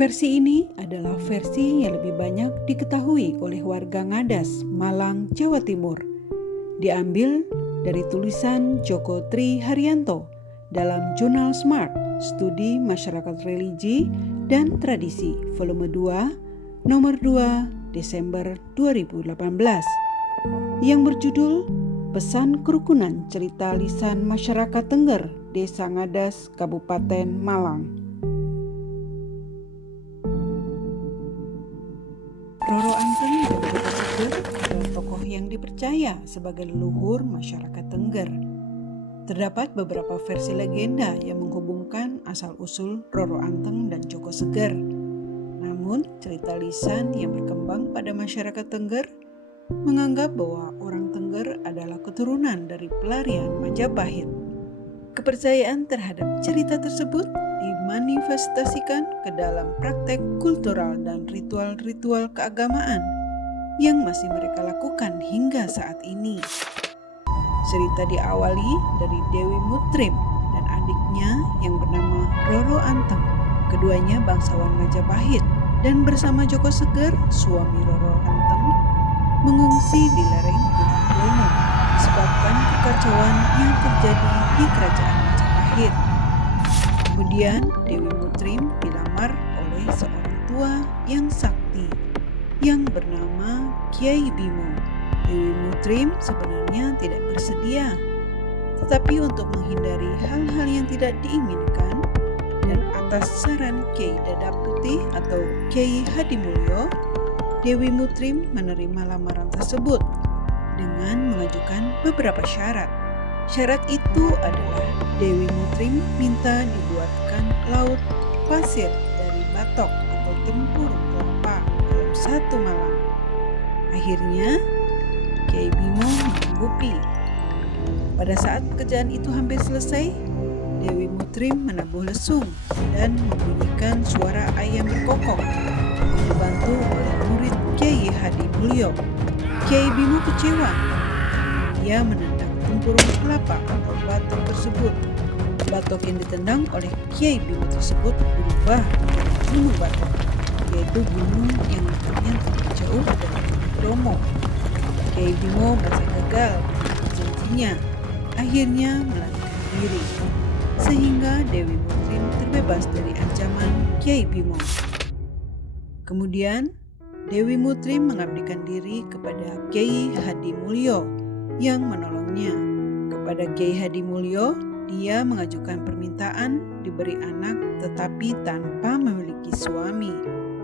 Versi ini adalah versi yang lebih banyak diketahui oleh warga Ngadas, Malang, Jawa Timur. Diambil dari tulisan Joko Tri Haryanto dalam Jurnal Smart, Studi Masyarakat Religi dan Tradisi, volume 2, nomor 2, Desember 2018, yang berjudul Pesan Kerukunan Cerita Lisan Masyarakat Tengger, Desa Ngadas, Kabupaten Malang. Roro Anteng dan Joko Seger adalah tokoh yang dipercaya sebagai leluhur masyarakat Tengger. Terdapat beberapa versi legenda yang menghubungkan asal-usul Roro Anteng dan Joko Seger. Namun, cerita lisan yang berkembang pada masyarakat Tengger menganggap bahwa orang Tengger adalah keturunan dari pelarian Majapahit. Kepercayaan terhadap cerita tersebut dimanifestasikan ke dalam praktek kultural dan ritual-ritual keagamaan yang masih mereka lakukan hingga saat ini. Cerita diawali dari Dewi Mutrim dan adiknya yang bernama Roro Anteng. Keduanya bangsawan Majapahit dan bersama Joko Seger, suami Roro Anteng, mengungsi di lereng Gunung Bromo disebabkan kekacauan yang terjadi di kerajaan Majapahit. Kemudian Dewi Mutrim dilamar oleh seorang tua yang sakti yang bernama Kyai Bimo. Dewi Mutrim sebenarnya tidak bersedia, tetapi untuk menghindari hal-hal yang tidak diinginkan dan atas saran Kyai Dadap Putih atau Kyai Hadimulyo, Dewi Mutrim menerima lamaran tersebut dengan mengajukan beberapa syarat. Syarat itu adalah Dewi Mutrim minta dibuatkan laut pasir dari batok atau tempurung kelapa dalam satu malam. Akhirnya Kyai Bimo menyanggupi. Pada saat pekerjaan itu hampir selesai, Dewi Mutrim menabuh lesung dan membunyikan suara ayam berkokok yang dibantu oleh murid Kyai Hadimulyo. Kyai Bimo kecewa. Dia menendang tempurung kelapa atau batok tersebut. Batok yang ditendang oleh Kyai Bimo tersebut berubah menjadi gunung batok, yaitu gunung yang letaknya tidak jauh dari Gunung Bromo. Kyai Bimo merasa gagal dengan janjinya, akhirnya melarikan diri, sehingga Dewi Mutrim terbebas dari ancaman Kyai Bimo. Kemudian Dewi Mutrim mengabdikan diri kepada Kyai Hadimulyo yang menolongnya. Kepada Kyai Hadimulyo, dia mengajukan permintaan diberi anak tetapi tanpa memiliki suami.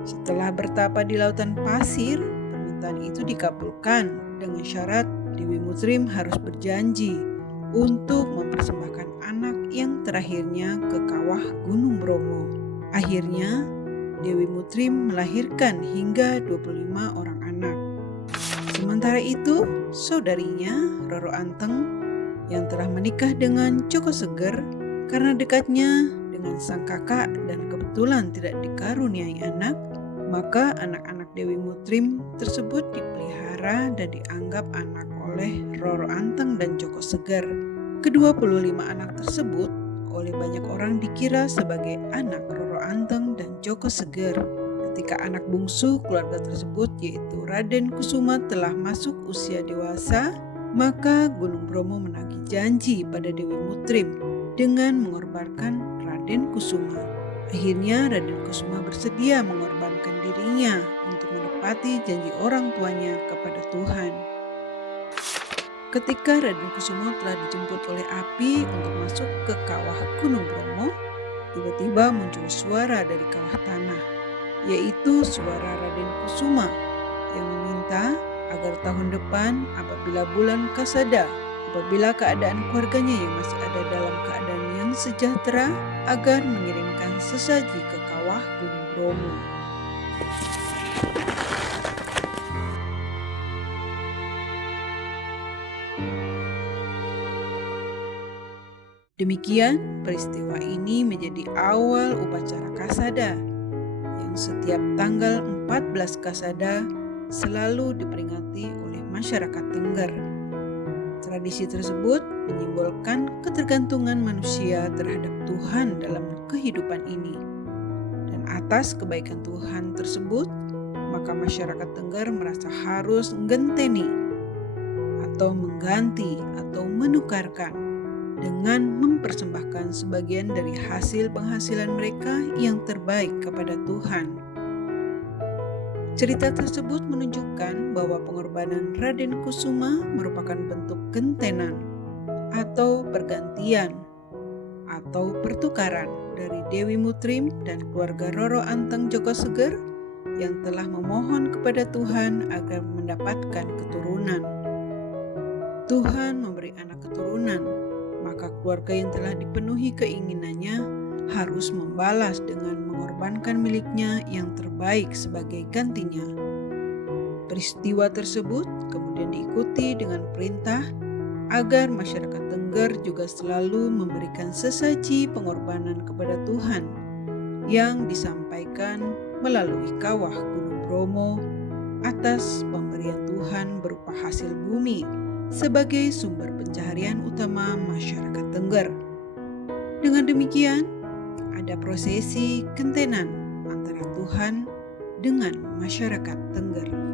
Setelah bertapa di lautan pasir, permintaan itu dikabulkan dengan syarat Dewi Mutrim harus berjanji untuk mempersembahkan anak yang terakhirnya ke kawah Gunung Bromo. Akhirnya, Dewi Mutrim melahirkan hingga 25 orang anak. Sementara itu, saudarinya Roro Anteng yang telah menikah dengan Joko Seger karena dekatnya dengan sang kakak dan kebetulan tidak dikaruniai anak, maka anak-anak Dewi Mutrim tersebut dipelihara dan dianggap anak oleh Roro Anteng dan Joko Seger. Ke-25 anak tersebut oleh banyak orang dikira sebagai anak Roro Anteng dan Joko Seger. Ketika anak bungsu keluarga tersebut yaitu Raden Kusuma telah masuk usia dewasa, maka Gunung Bromo menagih janji pada Dewi Mutrim dengan mengorbankan Raden Kusuma. Akhirnya Raden Kusuma bersedia mengorbankan dirinya untuk menepati janji orang tuanya kepada Tuhan. Ketika Raden Kusuma telah dijemput oleh api untuk masuk ke kawah Gunung Bromo, tiba-tiba muncul suara dari kawah tanah, yaitu suara Raden Kusuma yang meminta agar tahun depan apabila bulan Kasada, apabila keadaan keluarganya yang masih ada dalam keadaan yang sejahtera, agar mengirimkan sesaji ke kawah Gunung Bromo. Demikian, peristiwa ini menjadi awal upacara Kasada yang setiap tanggal 14 Kasada selalu diperingati oleh masyarakat Tengger. Tradisi tersebut menyimbolkan ketergantungan manusia terhadap Tuhan dalam kehidupan ini. Dan atas kebaikan Tuhan tersebut, maka masyarakat Tengger merasa harus menggenteni atau mengganti atau menukarkan dengan mempersembahkan sebagian dari hasil penghasilan mereka yang terbaik kepada Tuhan. Cerita tersebut menunjukkan bahwa pengorbanan Raden Kusuma merupakan bentuk gentenan atau pergantian atau pertukaran dari Dewi Mutrim dan keluarga Roro Anteng Joko Seger yang telah memohon kepada Tuhan agar mendapatkan keturunan. Tuhan memberi anak keturunan, maka keluarga yang telah dipenuhi keinginannya harus membalas dengan mengorbankan miliknya yang terbaik sebagai gantinya. Peristiwa tersebut kemudian diikuti dengan perintah agar masyarakat Tengger juga selalu memberikan sesaji pengorbanan kepada Tuhan yang disampaikan melalui kawah Gunung Bromo atas pemberian Tuhan berupa hasil bumi sebagai sumber pencaharian utama masyarakat Tengger. Dengan demikian, ada prosesi gentenan antara Tuhan dengan masyarakat Tengger.